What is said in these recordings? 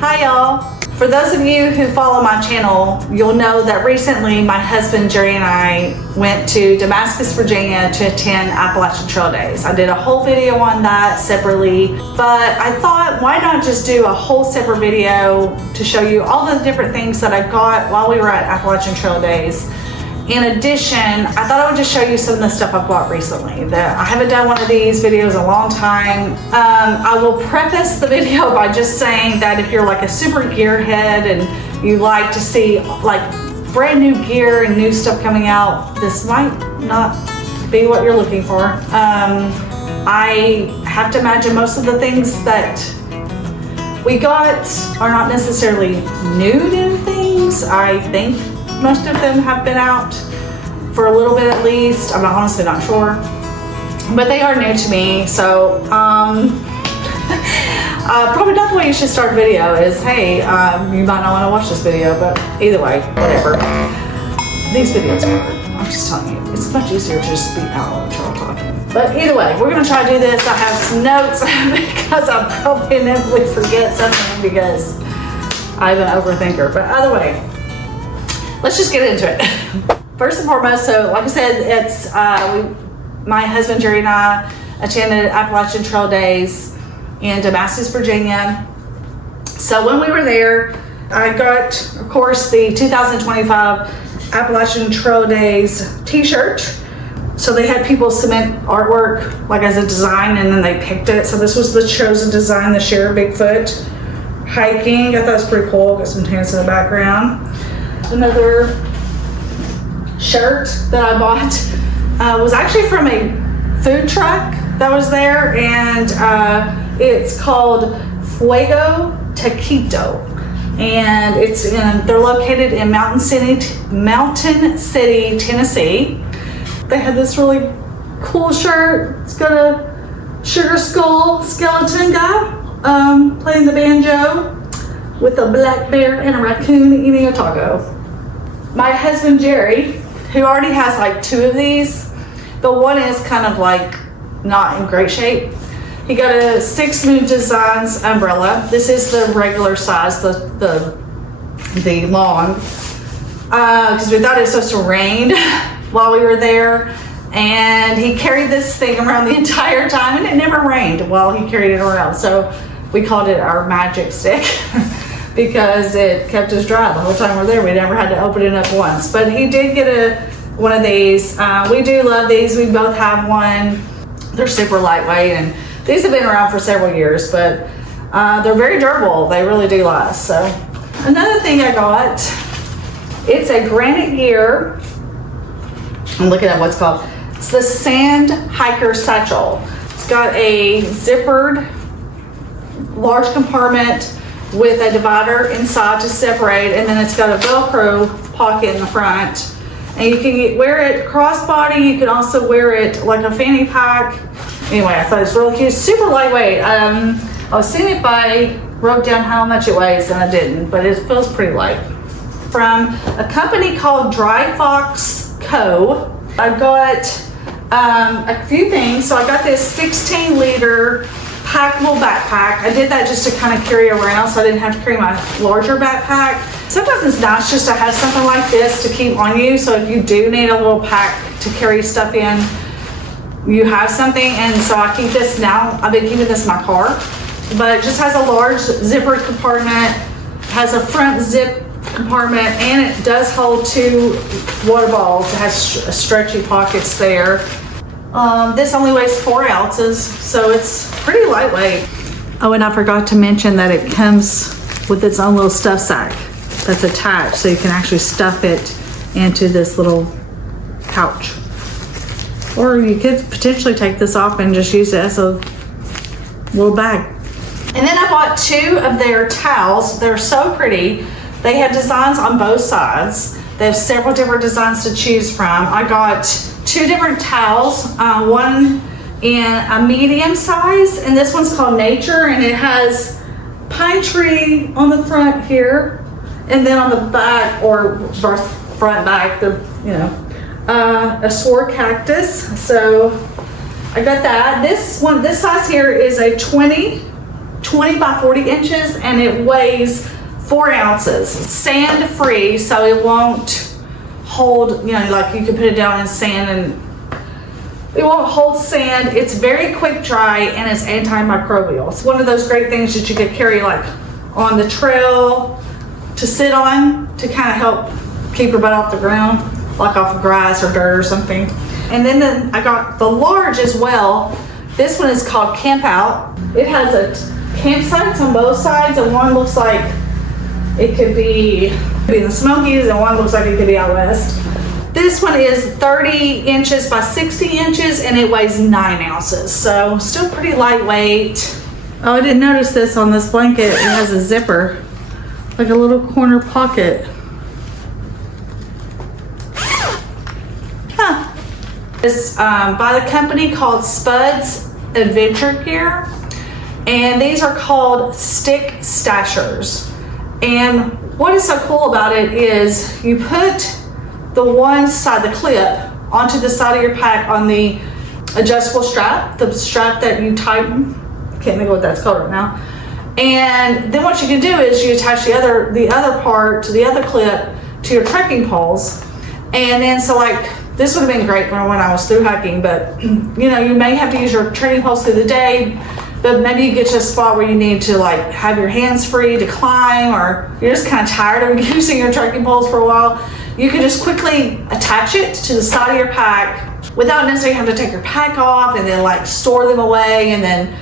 Hi y'all. For those of you who follow my channel, you'll know that recently my husband Jerry and I went to Damascus, Virginia to attend Appalachian Trail Days. I did a whole video on that separately, but I thought why not just do a whole separate video to show you all the different things that I got while we were at Appalachian Trail Days. In addition, I thought I would just show you some of the stuff I've bought recently. I haven't done one of these videos in a long time. I will preface the video by just saying that if you're like a super gearhead and you like to see like brand new gear and new stuff coming out, this might not be what you're looking for. I have to imagine most of the things that we got are not necessarily new things. I think most of them have been out for a little bit at least. I'm honestly not sure, but they are new to me. So probably not the way you should start a video is, hey, you might not want to watch this video, but either way, whatever. These videos are hard. I'm just telling you, it's much easier to just speak out loud while talking. But either way, we're gonna try to do this. I have some notes because I'll probably inevitably forget something because I'm an overthinker. But either way, let's just get into it. First and foremost, so like I said, it's my husband Jerry and I attended Appalachian Trail Days in Damascus, Virginia. So when we were there, I got, of course, the 2025 Appalachian Trail Days t-shirt. So they had people submit artwork like as a design and then they picked it. So this was the chosen design this year, Bigfoot hiking. I thought it was pretty cool. Got some tents in the background. Another shirt that I bought was actually from a food truck that was there, and it's called Fuego Taquito, and they're located in Mountain City, Tennessee. They had this really cool shirt. It's got a sugar skull skeleton guy playing the banjo with a black bear and a raccoon eating a taco. My husband Jerry, who already has like two of these, but one is kind of like not in great shape. He got a 6 Moon Designs umbrella. This is the regular size, the long, because we thought it was supposed to rain while we were there, and he carried this thing around the entire time, and it never rained while he carried it around. So we called it our magic stick. Because it kept us dry the whole time we're there. We never had to open it up once. But he did get one of these. We do love these. We both have one. They're super lightweight, and these have been around for several years, but they're very durable. They really do last. So another thing I got, it's a Granite gear. I'm looking at what's called. It's the Sand Hiker Satchel. It's got a zippered large compartment with a divider inside to separate, and then it's got a Velcro pocket in the front, and you can wear it crossbody. You can also wear it like a fanny pack. Anyway, I thought it was really cute, super lightweight. I was seeing if I wrote down how much it weighs, and I didn't, but it feels pretty light. From a company called DryFox Co. I got a few things. So I got this 16-liter packable backpack. I did that just to kind of carry around so I didn't have to carry my larger backpack. Sometimes it's nice just to have something like this to keep on you, so if you do need a little pack to carry stuff in, you have something. And so I keep this now. I've been keeping this in my car, but it just has a large zippered compartment, has a front zip compartment, and it does hold 2 water bottles. It has stretchy pockets there. This only weighs 4 ounces, so it's pretty lightweight. Oh, and I forgot to mention that it comes with its own little stuff sack that's attached, so you can actually stuff it into this little pouch. Or you could potentially take this off and just use it as a little bag. And then I bought 2 of their towels. They're so pretty. They have designs on both sides. They have several different designs to choose from. I got 2 different towels, one in a medium size, and this one's called Nature, and it has pine tree on the front here, and then on the back, or front back, a sword cactus. So I got that. This size here is a 20 20 by 40 inches and it weighs 4 ounces. Sand free, so it won't hold, you know, like you can put it down in sand and it won't hold sand. It's very quick dry and it's antimicrobial. It's one of those great things that you could carry like on the trail to sit on to kind of help keep your butt off the ground, like off of grass or dirt or something. And then I got the large as well. This one is called Campout. It has a campsites on both sides, and one looks like it could be in the Smokies and one looks like it could be out west. This one is 30 inches by 60 inches and it weighs 9 ounces, so still pretty lightweight. Oh, I didn't notice this on this blanket. It has a zipper, like a little corner pocket. Huh. It's by the company called Spuds Adventure Gear, and these are called stick stashers. And what is so cool about it is you put the one side, the clip, onto the side of your pack on the adjustable strap, the strap that you tighten. I can't think of what that's called right now. And then what you can do is you attach the other part to the other clip to your trekking poles. And then so like this would have been great when I was through hiking, but you know, you may have to use your trekking poles through the day, but maybe you get to a spot where you need to like have your hands free to climb, or you're just kind of tired of using your trekking poles for a while. You can just quickly attach it to the side of your pack without necessarily having to take your pack off and then like store them away, and then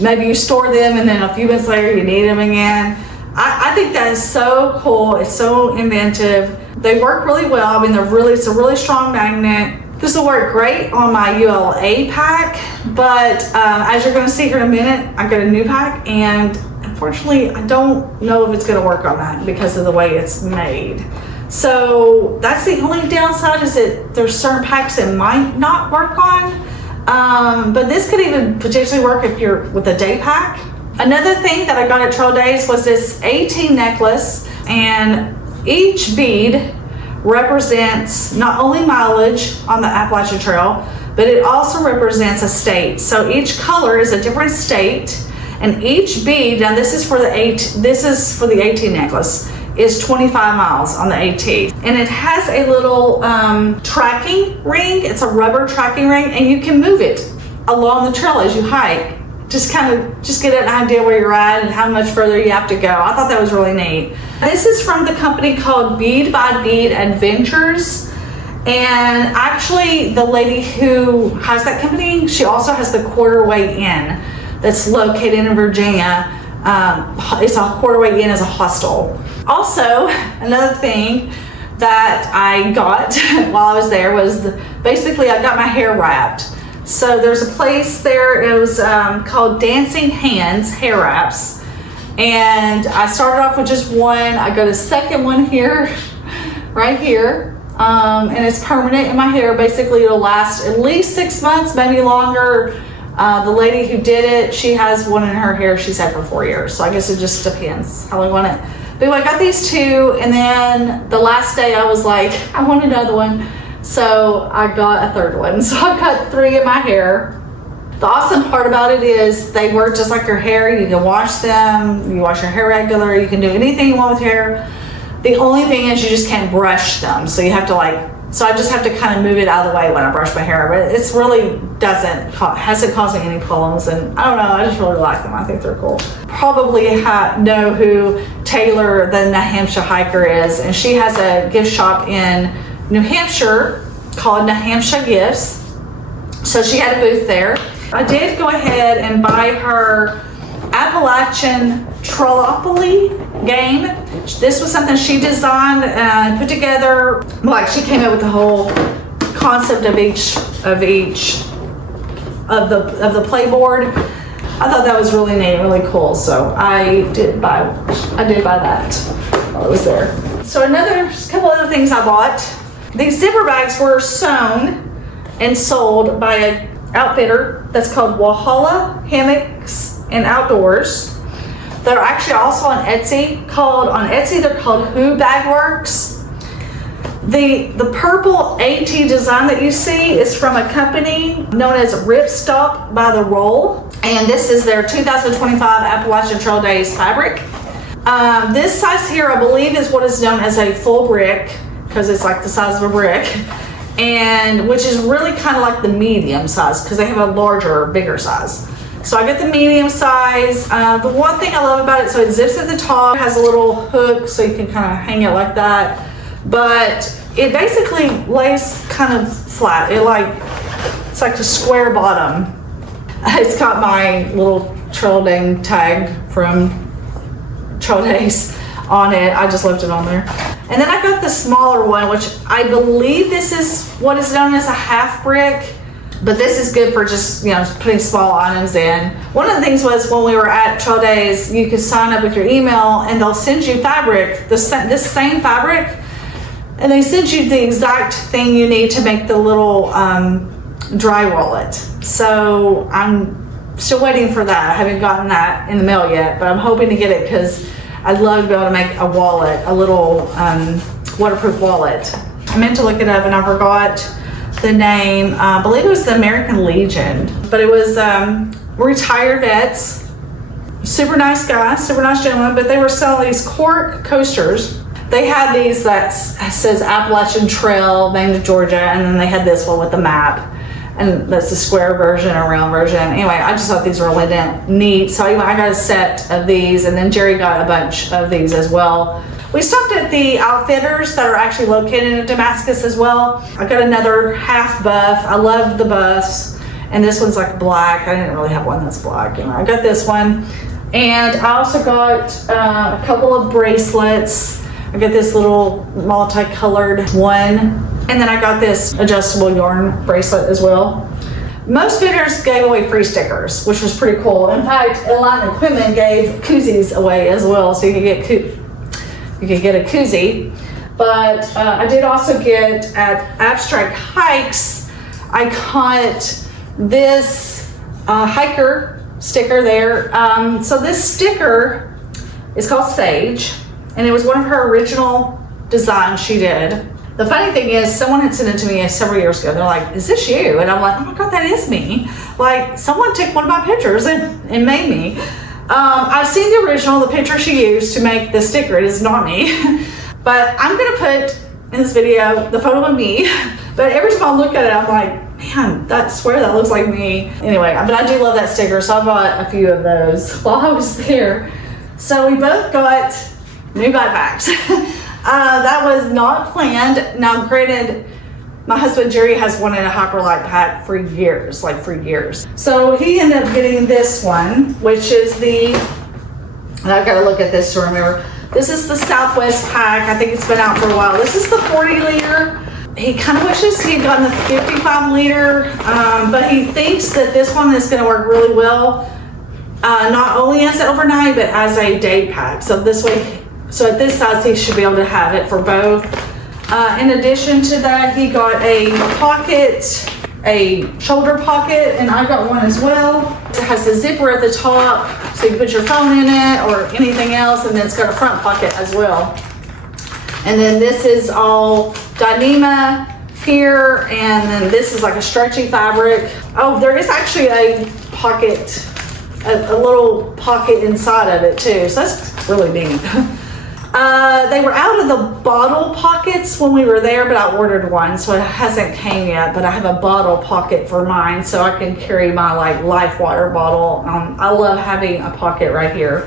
maybe you store them and then a few minutes later you need them again. I think that is so cool. It's so inventive. They work really well. I mean, it's a really strong magnet. This will work great on my ULA pack, but as you're going to see here in a minute, I got a new pack, and unfortunately, I don't know if it's going to work on that because of the way it's made. So that's the only downside, is that there's certain packs it might not work on, but this could even potentially work if you're with a day pack. Another thing that I got at Trail Days was this 18 necklace, and each bead represents not only mileage on the Appalachian Trail, but it also represents a state. So each color is a different state, and each bead, now this is for the 18 necklace, is 25 miles on the AT. And it has a little tracking ring. It's a rubber tracking ring, and you can move it along the trail as you hike. Just get an idea where you're at and how much further you have to go. I thought that was really neat. This is from the company called Bead by Bead Adventures. And actually the lady who has that company, she also has the Quarterway Inn that's located in Virginia. It's a Quarterway Inn as a hostel. Also, another thing that I got while I was there was basically I got my hair wrapped. So there's a place there, it was called Dancing Hands Hairwraps. And I started off with just one. I got a second one here, right here. And it's permanent in my hair. Basically, it'll last at least 6 months, maybe longer. The lady who did it, she has one in her hair she's had for 4 years. So I guess it just depends how long you want it. But anyway, I got these two, and then the last day I was like, I want another one. So I got a third one. So I got 3 in my hair. The awesome part about it is they work just like your hair. You can wash them, you wash your hair regular, you can do anything you want with your hair. The only thing is you just can't brush them. So you have to so I just have to kind of move it out of the way when I brush my hair. But it's really hasn't caused me any problems. And I don't know, I just really like them. I think they're cool. Probably know who Taylor, the New Hampshire hiker, is. And she has a gift shop in New Hampshire called New Hampshire Gifts. So she had a booth there. I did go ahead and buy her Appalachian Trollopoly Game. This was something she designed and put together. Like, she came up with the whole concept of each of the playboard. I thought that was really neat, really cool. So I did buy that while I was there. So a couple other things I bought. These zipper bags were sewn and sold by an outfitter that's called Walhalla Hammocks and Outdoors. They're actually also on Etsy. They're called Who Bag Works. The purple AT design that you see is from a company known as Ripstop by the Roll. And this is their 2025 Appalachian Trail Days fabric. This size here, I believe, is what is known as a full brick, because it's like the size of a brick, and which is really kind of like the medium size, because they have a larger, bigger size. So I get the medium size. The one thing I love about it, so it zips at the top, has a little hook so you can kind of hang it like that, but it basically lays kind of flat. It's like a square bottom. It's got my little Trail Day tag from Trail Days on it. I just left it on there. And then I got the smaller one, which I believe this is what is known as a half brick, but this is good for just, you know, putting small items in. One of the things was when we were at Trail Days, you could sign up with your email and they'll send you fabric, this same fabric, and they send you the exact thing you need to make the little dry wallet. So I'm still waiting for that. I haven't gotten that in the mail yet, but I'm hoping to get it because I'd love to be able to make a wallet, a little waterproof wallet. I meant to look it up and I forgot the name. I believe it was the American Legion, but it was retired vets, super nice guy, super nice gentleman, but they were selling these cork coasters. They had these that says Appalachian Trail, Maine to Georgia, and then they had this one with the map. And that's the square version or round version. Anyway, I just thought these were really neat. So anyway, I got a set of these, and then Jerry got a bunch of these as well. We stopped at the Outfitters that are actually located in Damascus as well. I got another half buff. I love the buffs. And this one's like black. I didn't really have one that's black. Anyway, I got this one. And I also got a couple of bracelets. I got this little multicolored one. And then I got this adjustable yarn bracelet as well. Most vendors gave away free stickers, which was pretty cool. In fact, Enlightened Equipment gave koozies away as well, so you could get a koozie. But I did also get at Abstract Hikes, I got this hiker sticker there. So this sticker is called Sage, and it was one of her original designs she did. The funny thing is, someone had sent it to me several years ago. They're like, is this you? And I'm like, oh my God, that is me. Like, someone took one of my pictures and made me. I've seen the original, the picture she used to make the sticker. It is not me. But I'm gonna put in this video the photo of me. But every time I look at it, I'm like, man, I swear that looks like me. Anyway, but I do love that sticker, so I bought a few of those while I was there. So we both got new backpacks. That was not planned. Now, granted, my husband Jerry has wanted a Hyperlite pack for years, like for years. So he ended up getting this one, which is I've got to look at this to remember. This is the Southwest pack. I think it's been out for a while. This is the 40 liter. He kind of wishes he had gotten the 55 liter, but he thinks that this one is going to work really well, not only as an overnight, but as a day pack. So this way, so at this size, he should be able to have it for both. In addition to that, he got a pocket, a shoulder pocket, and I got one as well. It has a zipper at the top, so you can put your phone in it or anything else, and then it's got a front pocket as well. And then this is all Dyneema here, and then this is like a stretchy fabric. Oh, there is actually a pocket, a little pocket inside of it too, so that's really neat. They were out of the bottle pockets when we were there, but I ordered one, so it hasn't came yet, but I have a bottle pocket for mine, so I can carry my like Life water bottle. I love having a pocket right here.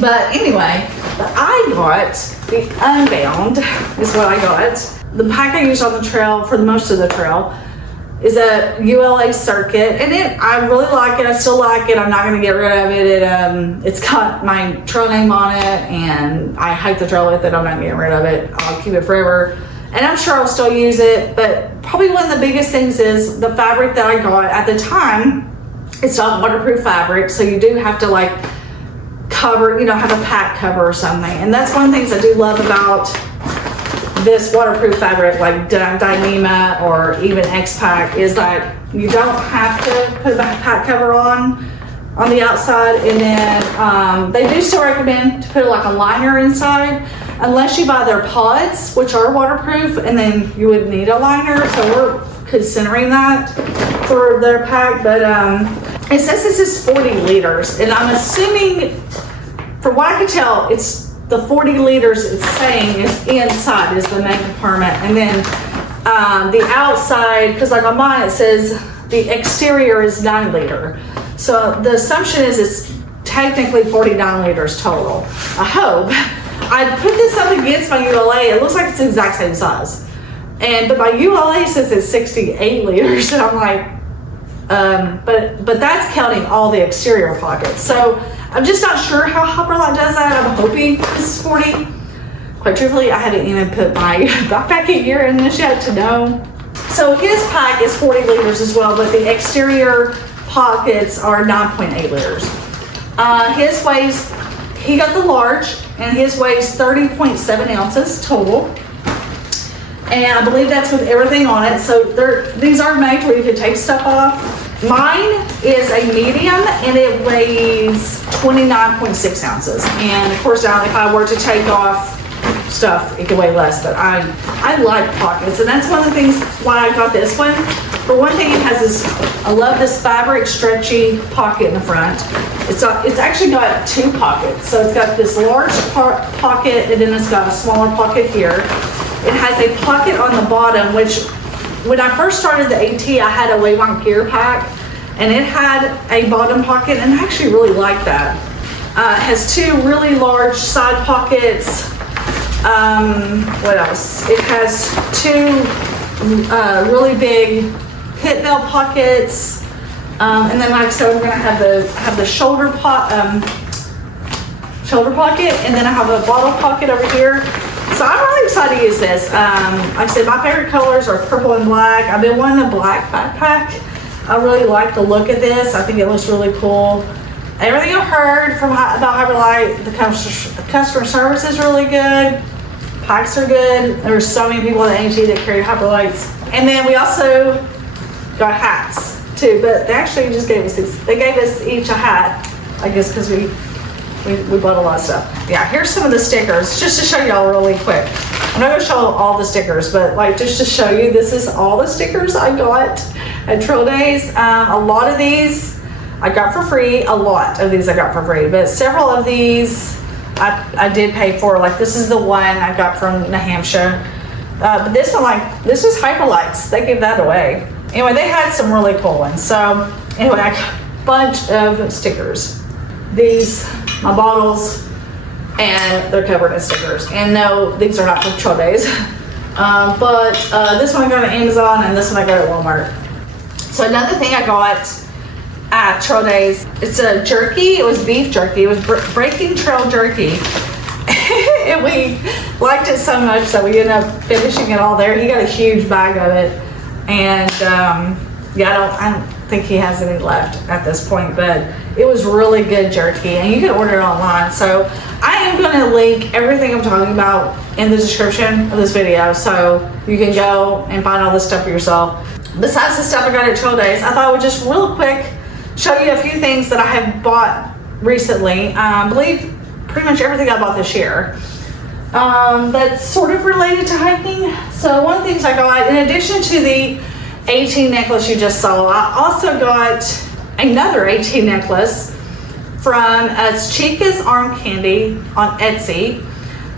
But anyway, I got the Unbound is what I got. The pack I used on the trail for most of the trail is a ULA circuit, and I really like it. I still like it. I'm not gonna get rid of it. It's got my trail name on it, and I hike the trail with it. I'm not getting rid of it. I'll keep it forever, and I'm sure I'll still use it. But probably one of the biggest things is the fabric that I got at the time. It's not waterproof fabric, so you do have to like cover, have a pack cover or something. And that's one of the things I do love about this waterproof fabric, like Dyneema or even X-Pack, is that you don't have to put a pack cover on the outside. And then they do still recommend to put like a liner inside, unless you buy their pods, which are waterproof, and then you would need a liner. So we're considering that for their pack. But It says this is 40 liters, and I'm assuming, from what I can tell, it's the 40 liters it's saying is inside is the main compartment, and then the outside, because like on mine it says the exterior is 9 liter. So the assumption is it's technically 49 liters total. I hope. I put this up against my ULA. It looks like it's the exact same size. But my ULA says it's 68 liters, and I'm like, but that's counting all the exterior pockets. So I'm just not sure how Hyperlite does that. I'm hoping this is 40. Quite truthfully, I haven't even put my backpacking gear in this yet to know. So his pack is 40 liters as well, but the exterior pockets are 9.8 liters. His weighs, he got the large, and his weighs 30.7 ounces total. And I believe that's with everything on it. So these are made where you can take stuff off. Mine is a medium, and it weighs 29.6 ounces. And of course, now if I were to take off stuff, it could weigh less, but I like pockets, and that's one of the things why I got this one. For one thing, it has this, I love this fabric stretchy pocket in the front. It's actually got 2 pockets. So it's got this large pocket, and then it's got a smaller pocket here. It has a pocket on the bottom, which when I first started the AT, I had a Waymark gear pack, and it had a bottom pocket, and I actually really like that. It has 2 really large side pockets. What else? It has 2 really big hip belt pockets, and then like I said, we're gonna have the shoulder pocket, and then I have a bottle pocket over here. So I'm really excited to use this. Like I said, my favorite colors are purple and black. I've been wanting a black backpack. I really like the look of this. I think it looks really cool. Everything I've heard about Hyperlite, the customer service is really good. Packs are good. There's so many people at AG that carry Hyperlites. And then we also got hats too, but they actually just gave us these. They gave us each a hat, I guess, because we bought a lot of stuff. Yeah, here's some of the stickers, just to show y'all really quick. I'm not gonna show all the stickers, but like just to show you, this is all the stickers I got at Trail Days. A lot of these I got for free. A lot of these I got for free, but several of these I did pay for. Like this is the one I got from New Hampshire. But this one, like, this is Hyperlites. They gave that away. Anyway, they had some really cool ones. So anyway, I got a bunch of stickers. These, my bottles, and they're covered in stickers. And no, these are not from Trail Days. But this one I got on Amazon, and this one I got at Walmart. So another thing I got at Trail Days, it's a jerky. It was beef jerky. It was Breaking Trail Jerky. And we liked it so much that we ended up finishing it all there. He got a huge bag of it. And yeah, I don't think he has any left at this point, but it was really good jerky, and you can order it online. So I am going to link everything I'm talking about in the description of this video, so you can go and find all this stuff for yourself. Besides the stuff I got at Trail Days, I thought I would just real quick show you a few things that I have bought recently. I believe pretty much everything I bought this year. That's sort of related to hiking. So one of the things I got, in addition to the 18 necklace you just saw, I also got another 18 necklace from Chicas Arm Candy on Etsy.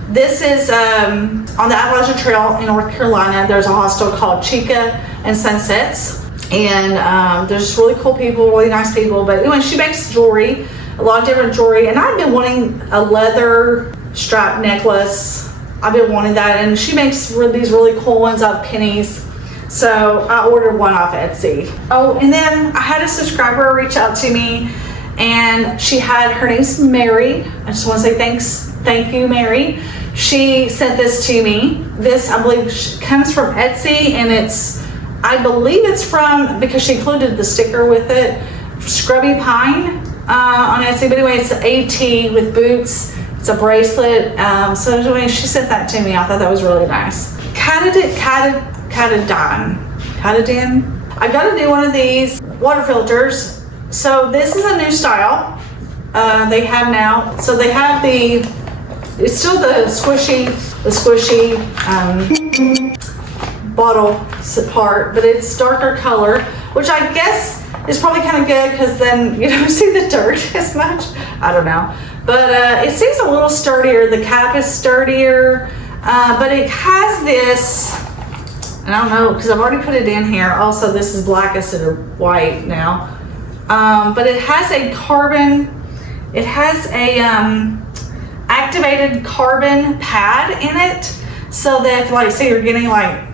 This is on the Appalachian Trail in North Carolina. There's a hostel called Chica and Sunsets, and there's really cool people, really nice people. But anyway, she makes jewelry, a lot of different jewelry, and I've been wanting a leather strap necklace. I've been wanting that, and she makes these really cool ones out of pennies. So I ordered one off Etsy. Oh, and then I had a subscriber reach out to me, and her name's Mary. I just want to say thank you, Mary. She sent this to me. This, I believe, comes from Etsy, and I believe it's because she included the sticker with it, Scrubby Pine on Etsy. But anyway, it's an AT with boots. It's a bracelet. So anyway, she sent that to me. I thought that was really nice. Katadin. I got a new one of these water filters. So this is a new style they have now. So they have it's still the squishy bottle part, but it's darker color, which I guess is probably kind of good because then you don't see the dirt as much. I don't know. But it seems a little sturdier. The cap is sturdier. But it has this, and I don't know, because I've already put it in here. Also, this is black instead of white now. But it has a activated carbon pad in it. So that if, like, say you're getting like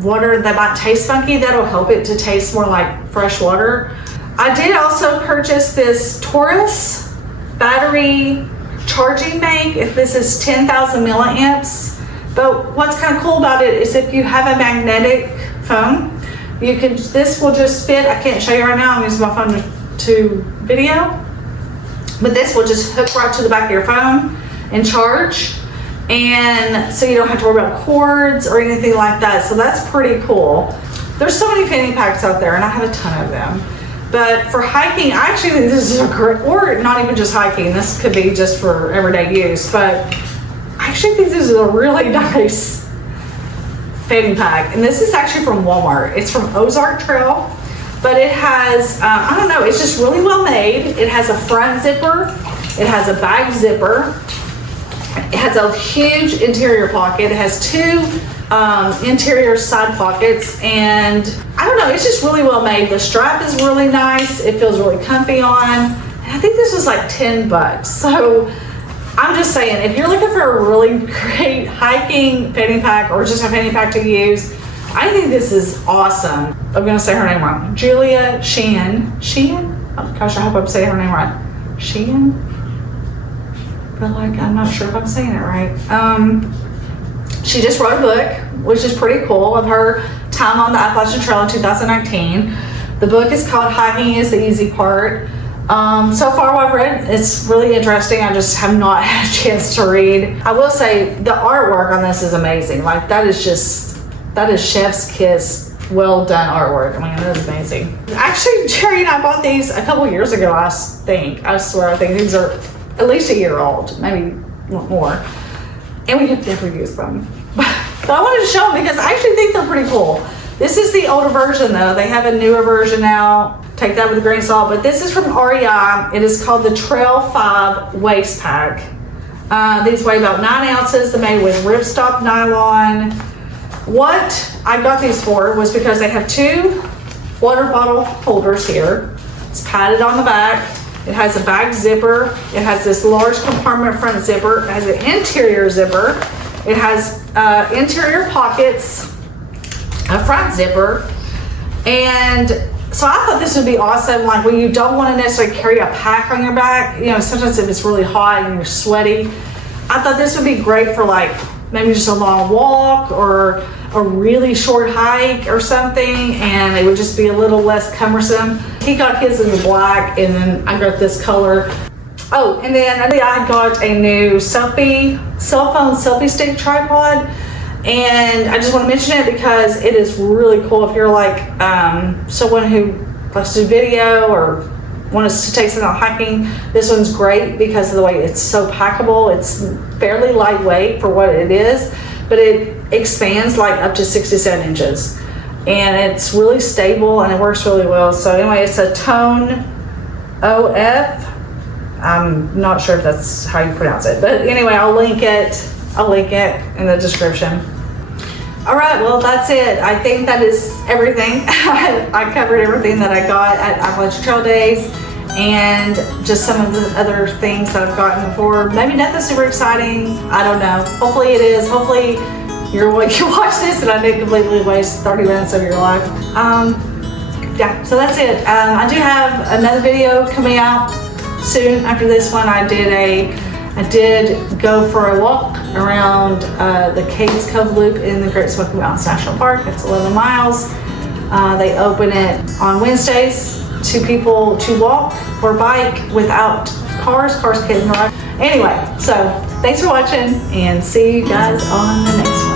water that might taste funky, that'll help it to taste more like fresh water. I did also purchase this Taurus battery charging bank. This is 10,000 milliamps. But what's kind of cool about it is if you have a magnetic phone, you can, this will just fit. I can't show you right now, I'm using my phone to video. But this will just hook right to the back of your phone and charge. And so you don't have to worry about cords or anything like that. So that's pretty cool. There's so many fanny packs out there and I have a ton of them. But for hiking, I actually think this is a great, or not even just hiking, this could be just for everyday use, but I actually think this is a really nice fanny pack. And this is actually from Walmart. It's from Ozark Trail, but it has, I don't know, it's just really well made. It has a front zipper. It has a back zipper. It has a huge interior pocket. It has two interior side pockets, and I don't know, it's just really well made. The strap is really nice. It feels really comfy on. And I think this was like 10 bucks. So I'm just saying, if you're looking for a really great hiking fanny pack or just a fanny pack to use, I think this is awesome. I'm gonna say her name wrong. Julia Sheehan. Sheehan? Oh gosh, I hope I'm saying her name right. Sheehan? But like, I'm not sure if I'm saying it right. She just wrote a book, which is pretty cool, of her time on the Appalachian Trail in 2019. The book is called Hiking is the Easy Part. So far what I've read, it's really interesting. I just have not had a chance to read. I will say the artwork on this is amazing. Like that is chef's kiss, well done artwork. I mean, that is amazing. Actually, Jerry and I bought these a couple years ago, I think. I swear, I think these are at least a year old, maybe more. And we have never used them. But I wanted to show them because I actually think they're pretty cool. This is the older version though. They have a newer version now. Take that with a grain of salt. But this is from REI. It is called the Trail 5 Waist Pack. These weigh about 9 ounces. They're made with Ripstop nylon. What I got these for was because they have 2 water bottle holders here. It's padded on the back. It has a back zipper. It has this large compartment front zipper. It has an interior zipper. It has interior pockets, a front zipper. And so I thought this would be awesome, like when you don't want to necessarily carry a pack on your back, you know, sometimes if it's really hot and you're sweaty. I thought this would be great for like maybe just a long walk or a really short hike or something, and it would just be a little less cumbersome. He got his in the black, and then I got this color. Oh, and then I got a new cell phone selfie stick tripod, and I just want to mention it because it is really cool if you're like someone who likes to do video or wants to take something out hiking. This one's great because of the way it's so packable. It's fairly lightweight for what it is, but it expands like up to 67 inches. And it's really stable and it works really well. So anyway, it's a Tone OF. I'm not sure if that's how you pronounce it, but anyway, I'll link it in the description. All right, well, that's it. I think that is everything. I covered everything that I got at Appalachian Trail Days and just some of the other things that I've gotten before. Maybe nothing super exciting. I don't know. Hopefully it is. Hopefully you watch this and I didn't completely waste 30 minutes of your life. Yeah, so that's it. I do have another video coming out soon after this one. I did go for a walk around the Cades Cove Loop in the Great Smoky Mountains National Park. It's 11 miles. They open it on Wednesdays to people to walk or bike without cars. Cars can't drive. Anyway, so thanks for watching and see you guys on the next one.